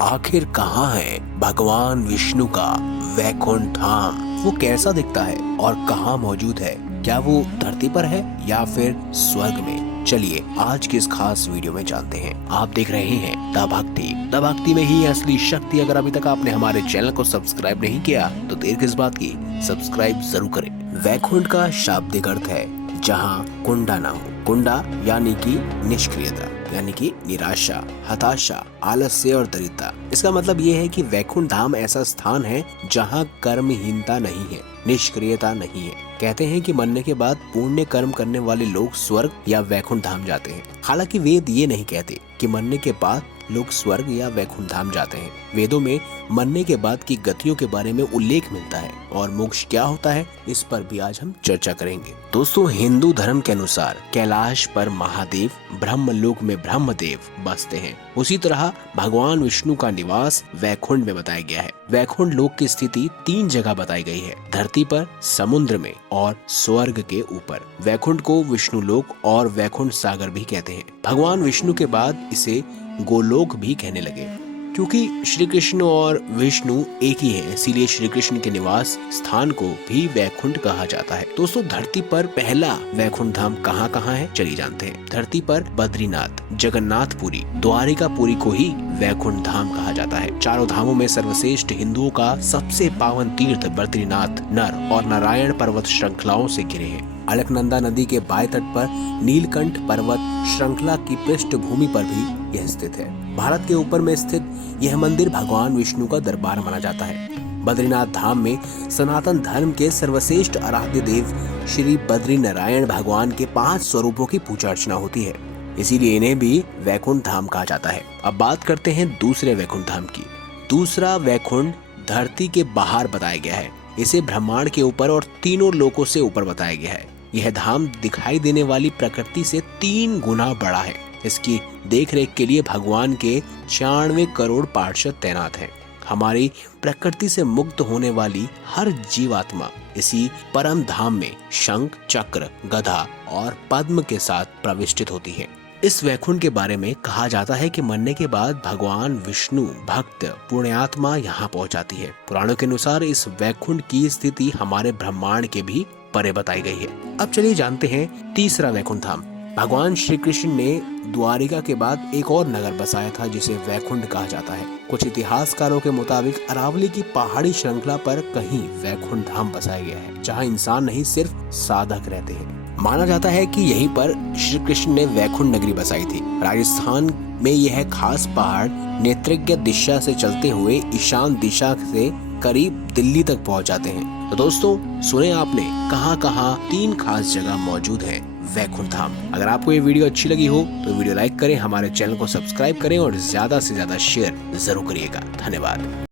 आखिर कहाँ है भगवान विष्णु का वैकुंठ धाम? वो कैसा दिखता है और कहाँ मौजूद है? क्या वो धरती पर है या फिर स्वर्ग में? चलिए आज की इस खास वीडियो में जानते हैं। आप देख रहे हैं द भक्ति। द भक्ति में ही असली शक्ति। अगर अभी तक आपने हमारे चैनल को सब्सक्राइब नहीं किया तो देर किस बात की, सब्सक्राइब जरूर करें। वैकुंठ का शाब्दिक अर्थ है जहाँ कुंडा ना हो। कुंडा यानी कि निष्क्रियता, यानी कि निराशा, हताशा, आलस्य और दरिद्रता। इसका मतलब ये है कि वैकुंठ धाम ऐसा स्थान है जहाँ कर्महीनता नहीं है, निष्क्रियता नहीं है। कहते हैं कि मरने के बाद पुण्य कर्म करने वाले लोग स्वर्ग या वैकुंठ धाम जाते हैं। हालांकि वेद ये नहीं कहते कि मरने के बाद लोग स्वर्ग या वैकुंठ धाम जाते हैं। वेदों में मरने के बाद की गतियों के बारे में उल्लेख मिलता है और मोक्ष क्या होता है इस पर भी आज हम चर्चा करेंगे। दोस्तों, हिंदू धर्म के अनुसार कैलाश पर महादेव, ब्रह्मलोक में ब्रह्मदेव बसते हैं। उसी तरह भगवान विष्णु का निवास वैकुंठ में बताया गया है। वैकुंठ लोक की स्थिति 3 जगह बताई गई है, धरती पर, समुद्र में और स्वर्ग के ऊपर। वैकुंठ को विष्णु लोक और वैकुंठ सागर भी कहते हैं। भगवान विष्णु के बाद इसे गोलोक भी कहने लगे, क्योंकि श्री कृष्ण और विष्णु एक ही हैं, इसीलिए श्री कृष्ण के निवास स्थान को भी वैकुंठ कहा जाता है। दोस्तों, धरती पर पहला वैकुंठ धाम कहाँ कहाँ है चलिए जानते हैं। धरती पर बद्रीनाथ, जगन्नाथपुरी, द्वारिकापुरी को ही वैकुंठ धाम कहा जाता है। चारों धामों में सर्वश्रेष्ठ हिंदुओं का सबसे पावन तीर्थ बद्रीनाथ नर और नारायण पर्वत श्रृंखलाओं से घिरे हैं। अलकनंदा नदी के बाएं तट पर नीलकंठ पर्वत श्रृंखला की पृष्ठभूमि पर भी यह स्थित है। भारत के ऊपर में स्थित यह मंदिर भगवान विष्णु का दरबार माना जाता है। बद्रीनाथ धाम में सनातन धर्म के सर्वश्रेष्ठ आराध्य देव श्री बद्री नारायण भगवान के 5 स्वरूपों की पूजा अर्चना होती है, इसीलिए इन्हें भी वैकुंठ धाम कहा जाता है। अब बात करते हैं दूसरे वैकुंठ धाम की। दूसरा वैकुंठ धरती के बाहर बताया गया है। इसे ब्रह्मांड के ऊपर और तीनों लोकों से ऊपर बताया गया है। यह धाम दिखाई देने वाली प्रकृति से 3 गुना बड़ा है। इसकी देखरेख के लिए भगवान के 94 करोड़ पार्षद तैनात हैं। हमारी प्रकृति से मुक्त होने वाली हर जीवात्मा इसी परम धाम में शंख, चक्र, गदा और पद्म के साथ प्रविष्टित होती है। इस वैकुंठ के बारे में कहा जाता है कि मरने के बाद भगवान विष्णु भक्त पुण्यात्मा यहाँ पहुँच जाती है। पुराणों के अनुसार इस वैकुंठ की स्थिति हमारे ब्रह्मांड के भी परे बताई गई है। अब चलिए जानते हैं तीसरा वैकुंठ धाम। भगवान श्री कृष्ण ने द्वारिका के बाद एक और नगर बसाया था जिसे वैकुंठ कहा जाता है। कुछ इतिहासकारों के मुताबिक अरावली की पहाड़ी श्रृंखला पर कहीं वैकुंठ धाम बसाया गया है, जहाँ इंसान नहीं सिर्फ साधक रहते हैं। माना जाता है कि यहीं पर श्री कृष्ण ने वैकुंठ नगरी बसाई थी। राजस्थान में यह खास पहाड़ नेत्रज्ञ दिशा से चलते हुए ईशान दिशा से करीब दिल्ली तक पहुंच जाते हैं। तो दोस्तों, सुने आपने कहाँ 3 खास जगह मौजूद है वैकुंठ धाम। अगर आपको ये वीडियो अच्छी लगी हो तो वीडियो लाइक करें, हमारे चैनल को सब्सक्राइब करें और ज्यादा से ज्यादा शेयर जरूर करिएगा। धन्यवाद।